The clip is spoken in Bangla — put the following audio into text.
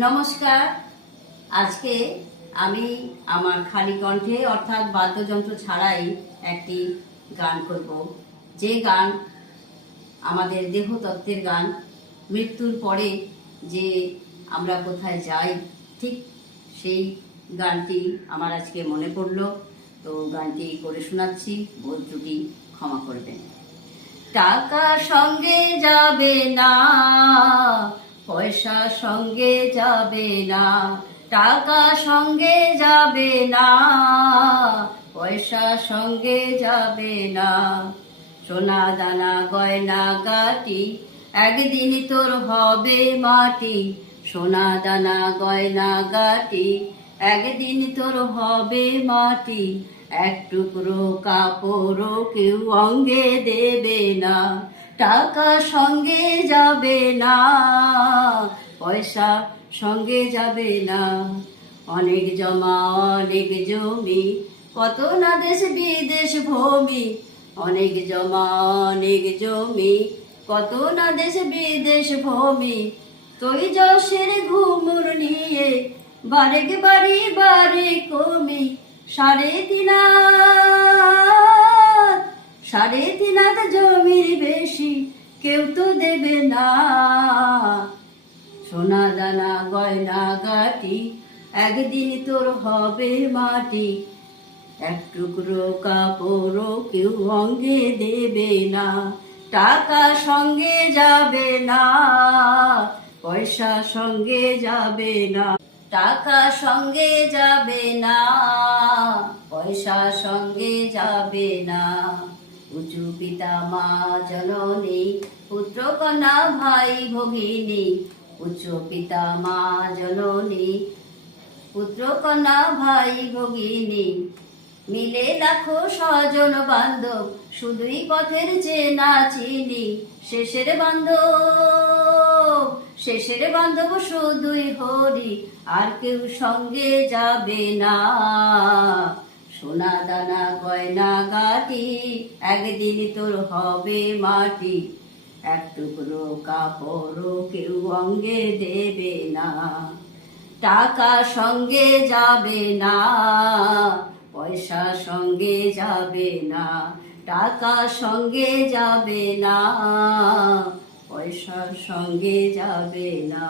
নমস্কার। আজকে আমি আমার খালি কণ্ঠে অর্থাৎ বাদ্যযন্ত্র ছাড়াই একটি গান করব, যে গান আমাদের দেহতত্ত্বের গান। মৃত্যুর পরে যে আমরা কোথায় যাই, ঠিক সেই গানটি আমার আজকে মনে পড়লো, তো গানটি করে শোনাচ্ছি, ভুল ত্রুটি ক্ষমা করবেন। টাকা সঙ্গে যাবে না, পয়সা সঙ্গে যাবে না, টাকা সঙ্গে যাবে না, পয়সা সঙ্গে যাবে না, সোনা দানা গয়না গাটি একদিন তোর হবে মাটি, সোনা দানা গয়না গাটি একদিন তোর হবে মাটি, এক টুকরো কাপড় কেউ অঙ্গে দেবে না, টাকা সঙ্গে যাবে না, পয়সা সঙ্গে যাবে না, অনেক জমা অনেক জমি, কত না দেশ বিদেশ ভূমি, অনেক জমা অনেক জমি, কত না দেশ বিদেশ ভূমি, তুই যশের ঘুমুর নিয়ে বারেক বাড়ি বারে কমি, সাড়ে তিন হাত জমির বেশি কেউ তো দেবে না, সোনা দানা গয়না গাটি একদিন তোর হবে মাটি, এক টুকরো কাপড় কেউ অঙ্গে দেবে না, টাকা সঙ্গে যাবে না, পয়সা সঙ্গে যাবে না, টাকা সঙ্গে যাবে না, পয়সা সঙ্গে যাবে না, উঁচু পিতা মা জননী, পুত্র কন্যা ভাই ভগিনী, উচ্চ পিতা মা জননী, পুত্র কন্যা ভাই ভগিনী, মিলে লাখো স্বজন বান্ধব, শুধুই পথের চেনা চিনি, শেষের বান্ধব শুধুই হরি, আর কেউ সঙ্গে যাবে না, সোনা দানা গয়না গাটি একদিন তোর হবে মাটি, এক টুকরো কাপড় কেউ অঙ্গে দেবে না, টাকা সঙ্গে যাবে না, পয়সা সঙ্গে যাবে না, টাকা সঙ্গে যাবে না, পয়সা সঙ্গে যাবে না।